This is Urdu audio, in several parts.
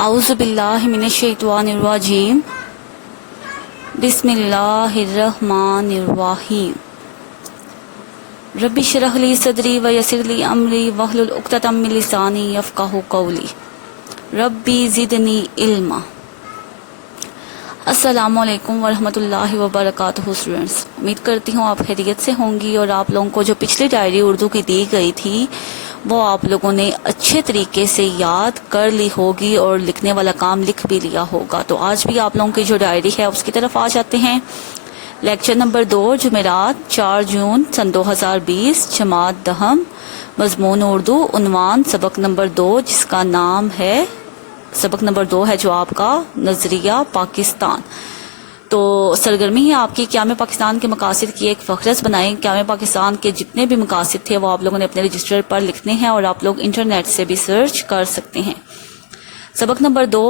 اعوذ باللہ من الشیطان الرجیم بسم اللہ الرحمن الرحیم رب اشرح لی صدری ویسر لی امری واحلل عقدۃ من لسانی یفقہوا قولی ربی زدنی علما۔ السلام علیکم ورحمۃ اللہ وبرکاتہ اسٹوڈنٹس، امید کرتی ہوں آپ خیریت سے ہوں گی اور آپ لوگوں کو جو پچھلی ڈائری اردو کی دی گئی تھی وہ آپ لوگوں نے اچھے طریقے سے یاد کر لی ہوگی اور لکھنے والا کام لکھ بھی لیا ہوگا۔ تو آج بھی آپ لوگوں کی جو ڈائری ہے اس کی طرف آ جاتے ہیں۔ لیکچر نمبر 2 جمعرات 4 جون سن 2020 جماعت دہم، مضمون اردو، عنوان سبق نمبر 2 جس کا نام ہے سبق نمبر 2 ہے جو آپ کا نظریہ پاکستان۔ تو سرگرمی ہے آپ کی قیام پاکستان کے مقاصد کی ایک فہرست بنائیں۔ قیام پاکستان کے جتنے بھی مقاصد تھے وہ آپ لوگوں نے اپنے رجسٹر پر لکھنے ہیں اور آپ لوگ انٹرنیٹ سے بھی سرچ کر سکتے ہیں۔ سبق نمبر 2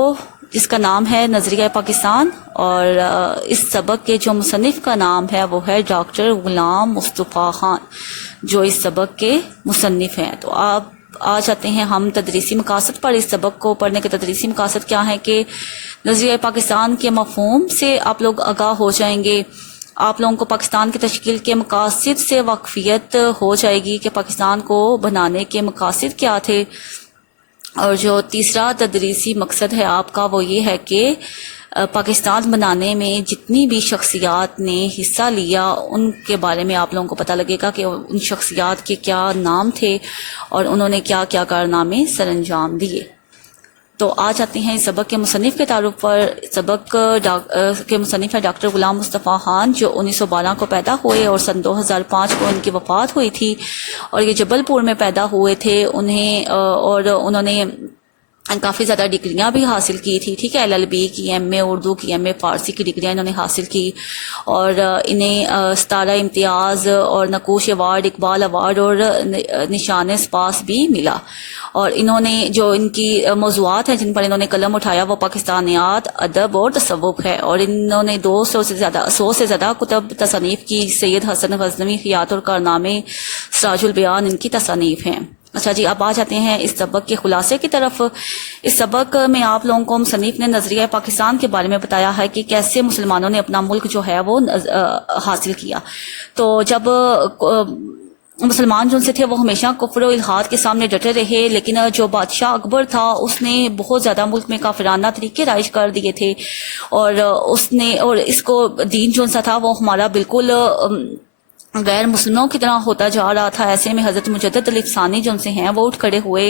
جس کا نام ہے نظریہ پاکستان، اور اس سبق کے جو مصنف کا نام ہے وہ ہے ڈاکٹر غلام مصطفیٰ خان، جو اس سبق کے مصنف ہیں۔ تو آپ آ جاتے ہیں ہم تدریسی مقاصد پر۔ اس سبق کو پڑھنے کے تدریسی مقاصد کیا ہے کہ نظریہ پاکستان کے مفہوم سے آپ لوگ آگاہ ہو جائیں گے، آپ لوگوں کو پاکستان کی تشکیل کے مقاصد سے واقفیت ہو جائے گی کہ پاکستان کو بنانے کے مقاصد کیا تھے، اور جو تیسرا تدریسی مقصد ہے آپ کا وہ یہ ہے کہ پاکستان بنانے میں جتنی بھی شخصیات نے حصہ لیا ان کے بارے میں آپ لوگوں کو پتہ لگے گا کہ ان شخصیات کے کیا نام تھے اور انہوں نے کیا کیا کارنامے سر انجام دیے۔ تو آ جاتے ہیں سبق کے مصنف کے تعارف پر۔ سبق کے مصنف ہے ڈاکٹر غلام مصطفیٰ خان، جو 1912 کو پیدا ہوئے اور سن 2005 کو ان کی وفات ہوئی تھی، اور یہ جبل پور میں پیدا ہوئے تھے۔ اور انہوں نے کافی زیادہ ڈگریاں بھی حاصل کی تھی، ٹھیک ہے، LLB کی، MA اردو کی، MA فارسی کی ڈگریاں انہوں نے حاصل کی، اور انہیں 17 امتیاز اور نقوش ایوارڈ، اقبال ایوارڈ اور نشان سپاس بھی ملا۔ اور انہوں نے جو ان کی موضوعات ہیں جن پر انہوں نے قلم اٹھایا وہ پاکستانیات، ادب اور تصوف ہے، اور انہوں نے 100 سے زیادہ کتب تصانیف کی۔ سید حسن غزنوی، حیات اور کارنامے، سراج البیان ان کی تصانیف ہیں۔ اچھا جی، اب آ جاتے ہیں اس سبق کے خلاصے کی طرف۔ اس سبق میں آپ لوگوں کو مصنف نے نظریہ پاکستان کے بارے میں بتایا ہے کہ کیسے مسلمانوں نے اپنا ملک جو ہے وہ حاصل کیا۔ تو جب مسلمان جو سے تھے وہ ہمیشہ کفر و الحاد کے سامنے ڈٹے رہے، لیکن جو بادشاہ اکبر تھا اس نے بہت زیادہ ملک میں کافرانہ طریقے رائج کر دیے تھے، اور اس کو دین جو سا تھا وہ ہمارا بالکل غیر مسلموں کی طرح ہوتا جا رہا تھا۔ ایسے میں حضرت مجدد علی ثانی جو ان سے ہیں وہ اٹھ کھڑے ہوئے،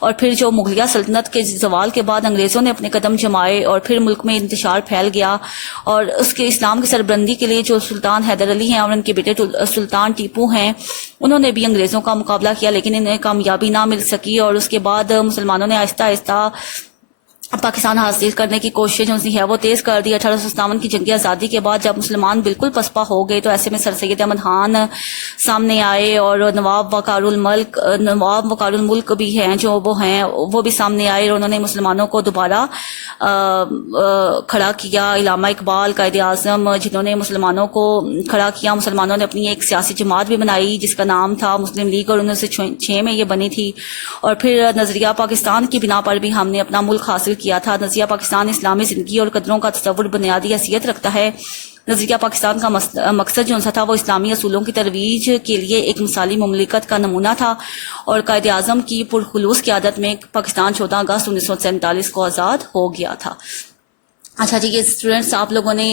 اور پھر جو مغلیہ سلطنت کے زوال کے بعد انگریزوں نے اپنے قدم جمائے اور پھر ملک میں انتشار پھیل گیا، اور اس کے اسلام کی سربلندی کے لیے جو سلطان حیدر علی ہیں اور ان کے بیٹے سلطان ٹیپو ہیں انہوں نے بھی انگریزوں کا مقابلہ کیا، لیکن انہیں کامیابی نہ مل سکی، اور اس کے بعد مسلمانوں نے آہستہ آہستہ پاکستان حاصل کرنے کی کوشش جو ہے وہ تیز کر دی۔ 1857 کی جنگی آزادی کے بعد جب مسلمان بالکل پسپا ہو گئے تو ایسے میں سر سید احمد خان سامنے آئے، اور نواب وقار الملک بھی ہیں جو وہ بھی سامنے آئے، اور انہوں نے مسلمانوں کو دوبارہ کھڑا کیا۔ علامہ اقبال قائد اعظم جنہوں نے مسلمانوں کو کھڑا کیا، مسلمانوں نے اپنی ایک سیاسی جماعت بھی بنائی جس کا نام تھا مسلم لیگ، اور 1906 میں یہ بنی تھی، اور پھر نظریہ پاکستان کی بنا پر بھی ہم نے اپنا ملک حاصل کیا تھا۔ نظریہ پاکستان اسلامی زندگی اور قدروں کا تصور بنیادی حیثیت رکھتا ہے۔ نظریہ پاکستان کا مقصد جو تھا وہ اسلامی اصولوں کی ترویج کے لیے ایک مثالی مملکت کا نمونہ تھا، اور قائد اعظم کی پرخلوص قیادت میں پاکستان 14 اگست 1947 کو آزاد ہو گیا تھا۔ اچھا جی، یہ اسٹوڈینٹس آپ لوگوں نے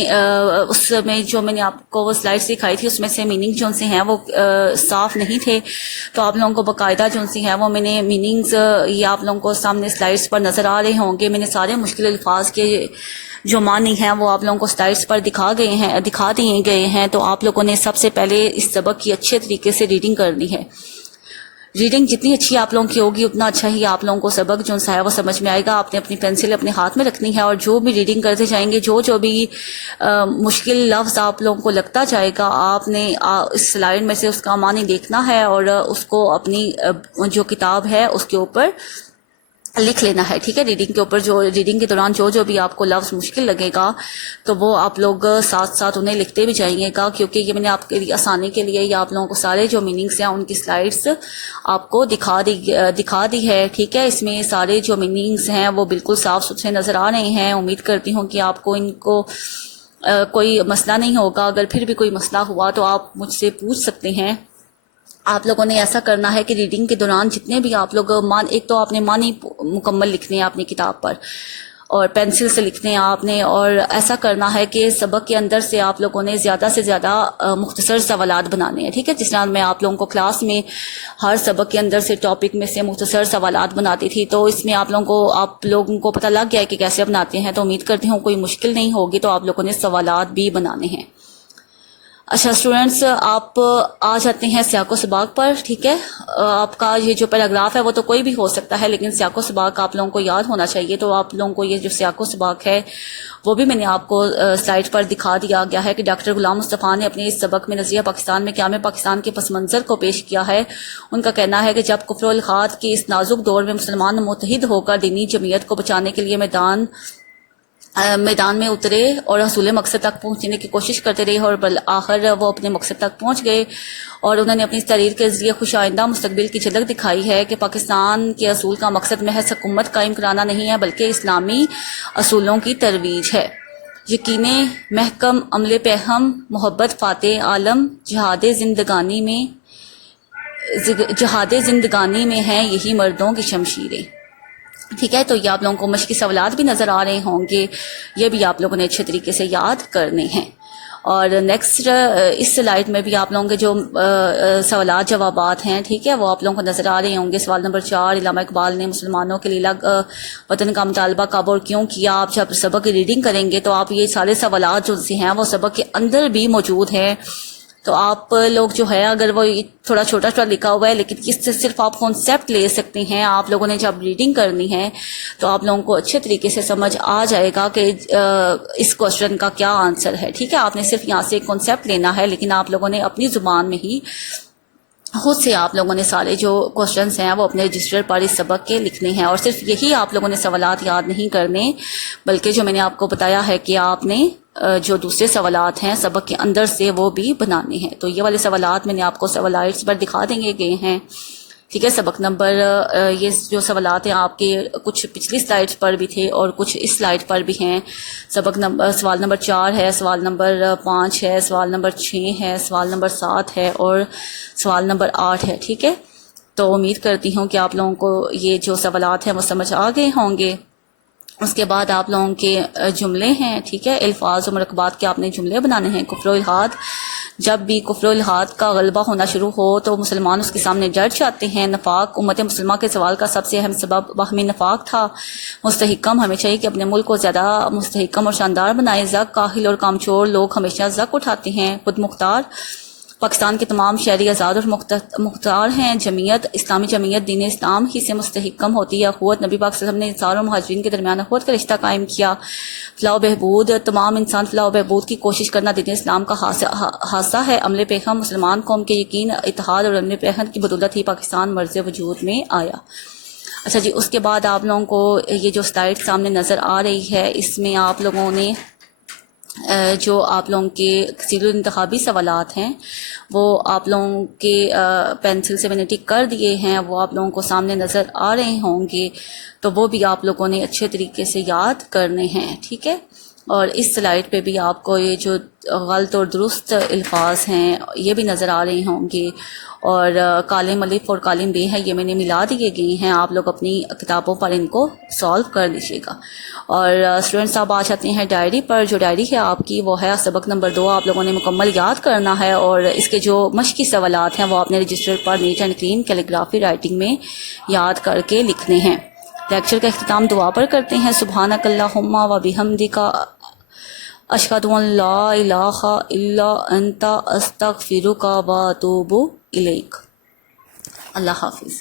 اس میں جو میں نے آپ کو وہ سلائڈس دکھائی تھی اس میں سے میننگ جو سے ہیں وہ صاف نہیں تھے، تو آپ لوگوں کو باقاعدہ جو سے ہیں وہ میں نے میننگز یہ آپ لوگوں کو سامنے سلائڈس پر نظر آ رہے ہوں گے۔ میں نے سارے مشکل الفاظ کے جو معنی ہیں وہ آپ لوگوں کو سلائڈس پر دکھا دیے گئے ہیں۔ تو آپ لوگوں نے سب سے پہلے اس سبق کی اچھے طریقے سے ریڈنگ کرنی ہے۔ ریڈنگ جتنی اچھی آپ لوگوں کی ہوگی اتنا اچھا ہی آپ لوگوں کو سبق جو ہے وہ سمجھ میں آئے گا۔ آپ نے اپنی پینسل اپنے ہاتھ میں رکھنی ہے، اور جو بھی ریڈنگ کرتے جائیں گے جو بھی مشکل لفظ آپ لوگوں کو لگتا جائے گا آپ نے اس سلائڈ میں سے اس کا معنی دیکھنا ہے، اور اس کو اپنی جو کتاب ہے اس کے اوپر لکھ لینا ہے، ٹھیک ہے. ریڈنگ کے اوپر جو ریڈنگ کے دوران جو بھی آپ کو لفظ مشکل لگے گا تو وہ آپ لوگ ساتھ ساتھ انہیں لکھتے بھی جائیے گا، کیونکہ یہ میں نے آپ کے لیے آسانی کے لیے یا آپ لوگوں کو سارے جو میننگس ہیں ان کی سلائڈس آپ کو دکھا دی ہے، ٹھیک ہے. اس میں سارے جو میننگس ہیں وہ بالکل صاف ستھرے نظر آ رہے ہیں. امید کرتی ہوں کہ آپ کو ان کو کوئی مسئلہ نہیں ہوگا. اگر پھر بھی کوئی مسئلہ ہوا تو آپ مجھ سے پوچھ سکتے ہیں. آپ لوگوں نے ایسا کرنا ہے کہ ریڈنگ کے دوران جتنے بھی آپ لوگ ایک تو آپ نے معنی مکمل لکھنے ہیں اپنی کتاب پر اور پینسل سے لکھنے ہیں آپ نے، اور ایسا کرنا ہے کہ سبق کے اندر سے آپ لوگوں نے زیادہ سے زیادہ مختصر سوالات بنانے ہیں، ٹھیک ہے. جس طرح میں آپ لوگوں کو کلاس میں ہر سبق کے اندر سے ٹاپک میں سے مختصر سوالات بناتی تھی، تو اس میں آپ لوگوں کو پتہ لگ گیا ہے کہ کیسے بناتے ہیں. تو امید کرتی ہوں کوئی مشکل نہیں ہوگی. تو آپ لوگوں نے سوالات بھی بنانے ہیں. اچھا اسٹوڈینٹس، آپ آ جاتے ہیں سیاق و سباق پر، ٹھیک ہے. آپ کا یہ جو پیراگراف ہے وہ تو کوئی بھی ہو سکتا ہے، لیکن سیاق و سباق آپ لوگوں کو یاد ہونا چاہیے. تو آپ لوگوں کو یہ جو سیاق و سباق ہے وہ بھی میں نے آپ کو سلائڈ پر دکھا دیا گیا ہے کہ ڈاکٹر غلام مصطفیٰ نے اپنے اس سبق میں نظریہ پاکستان میں قیام پاکستان کے پس منظر کو پیش کیا ہے. ان کا کہنا ہے کہ جب کفر و الحاد کے اس نازک دور میں مسلمان متحد ہو کر دینی جمعیت کو بچانے کے لیے میدان میں اترے اور حصول مقصد تک پہنچنے کی کوشش کرتے رہے، اور بالآخر وہ اپنے مقصد تک پہنچ گئے، اور انہوں نے اپنی تحریر کے ذریعے خوش آئندہ مستقبل کی جھلک دکھائی ہے کہ پاکستان کے اصول کا مقصد محض حکومت قائم کرانا نہیں ہے بلکہ اسلامی اصولوں کی ترویج ہے. یقین محکم، عمل پہ ہم، محبت فاتح عالم، جہاد زندگانی میں ہیں یہی مردوں کی شمشیریں. ٹھیک ہے. تو یہ آپ لوگوں کو مشقی سوالات بھی نظر آ رہے ہوں گے، یہ بھی آپ لوگوں نے اچھے طریقے سے یاد کرنے ہیں. اور نیکسٹ اس سلائڈ میں بھی آپ لوگوں کے جو سوالات جوابات ہیں، ٹھیک ہے، وہ آپ لوگوں کو نظر آ رہے ہوں گے. سوال نمبر 4، علامہ اقبال نے مسلمانوں کے لیے وطن کا مطالبہ کب اور کیوں کیا؟ آپ جب سبق کی ریڈنگ کریں گے تو آپ یہ سارے سوالات جو ہیں وہ سبق کے اندر بھی موجود ہیں. تو آپ لوگ جو ہے اگر وہ تھوڑا چھوٹا لکھا ہوا ہے لیکن اس سے صرف آپ کانسیپٹ لے سکتے ہیں. آپ لوگوں نے جب ریڈنگ کرنی ہے تو آپ لوگوں کو اچھے طریقے سے سمجھ آ جائے گا کہ اس کوشچن کا کیا آنسر ہے. ٹھیک ہے. آپ نے صرف یہاں سے کانسیپٹ لینا ہے، لیکن آپ لوگوں نے اپنی زبان میں ہی خود سے آپ لوگوں نے سارے جو کوشچنس ہیں وہ اپنے رجسٹر پر اس سبق کے لکھنے ہیں. اور صرف یہی آپ لوگوں نے سوالات یاد نہیں کرنے، بلکہ جو میں نے آپ کو بتایا ہے کہ آپ نے جو دوسرے سوالات ہیں سبق کے اندر سے وہ بھی بنانے ہیں. تو یہ والے سوالات میں نے آپ کو سوالائٹس پر دکھا دیں گے ہیں. ٹھیک ہے. سبق نمبر یہ جو سوالات ہیں آپ کے کچھ پچھلی سلائڈس پر بھی تھے اور کچھ اس سلائڈ پر بھی ہیں. سوال نمبر 4 ہے، سوال نمبر 5 ہے، سوال نمبر 6 ہے، سوال نمبر 7 ہے اور سوال نمبر 8 ہے. ٹھیک ہے. تو امید کرتی ہوں کہ آپ لوگوں کو یہ جو سوالات ہیں وہ سمجھ آ گئے ہوں گے. اس کے بعد آپ لوگوں کے جملے ہیں. ٹھیک ہے. الفاظ و مرکبات کے آپ نے جملے بنانے ہیں. کفر و الحاد، جب بھی کفر و الحاد کا غلبہ ہونا شروع ہو تو مسلمان اس کے سامنے ڈٹ جاتے ہیں. نفاق، امت مسلمہ کے زوال کا سب سے اہم سبب باہمی نفاق تھا. مستحکم، ہمیں چاہیے کہ اپنے ملک کو زیادہ مستحکم اور شاندار بنائے. زک، کاہل اور کامچور لوگ ہمیشہ زک اٹھاتے ہیں. خود مختار، پاکستان کے تمام شہری آزاد اور مختار ہیں. جمعیت، اسلامی جمعیت دین اسلام ہی سے مستحکم ہوتی ہے. اخوت، نبی پاک صلی اللہ علیہ وسلم نے انصار اور مہاجرین کے درمیان اخوت کا رشتہ قائم کیا. فلاح و بہبود، تمام انسان فلاح و بہبود کی کوشش کرنا دین اسلام کا حاصہ ہے. عمل پیغام، مسلمان قوم کے یقین، اتحاد اور عمل پیغام کی بدولت ہی پاکستان مرز وجود میں آیا. اچھا جی. اس کے بعد آپ لوگوں کو یہ جو سلائڈ سامنے نظر آ رہی ہے اس میں آپ لوگوں نے جو آپ لوگوں کے کثیر انتخابی سوالات ہیں وہ آپ لوگوں کے پینسل سے میں نے ٹک کر دیے ہیں، وہ آپ لوگوں کو سامنے نظر آ رہے ہوں گے. تو وہ بھی آپ لوگوں نے اچھے طریقے سے یاد کرنے ہیں. ٹھیک ہے. اور اس سلائڈ پہ بھی آپ کو یہ جو غلط اور درست الفاظ ہیں یہ بھی نظر آ رہے ہوں گے. اور کالم الف اور کالم بے ہے، یہ میں نے ملا دیے گئے ہیں. آپ لوگ اپنی کتابوں پر ان کو سالو کر لیجیے گا. اور اسٹوڈنٹس صاحب آ جاتے ہیں ڈائری پر. جو ڈائری ہے آپ کی وہ ہے سبق نمبر 2. آپ لوگوں نے مکمل یاد کرنا ہے اور اس کے جو مشقی سوالات ہیں وہ آپ نے رجسٹر پر neat and clean calligraphy writing میں یاد کر کے لکھنے ہیں. لیکچر کا اختتام دعا پر کرتے ہیں. سبحانک اللہم و بحمدک، اشہد ان لا الہ الا انت، استغفرک و اتوب الیک. اللہ حافظ.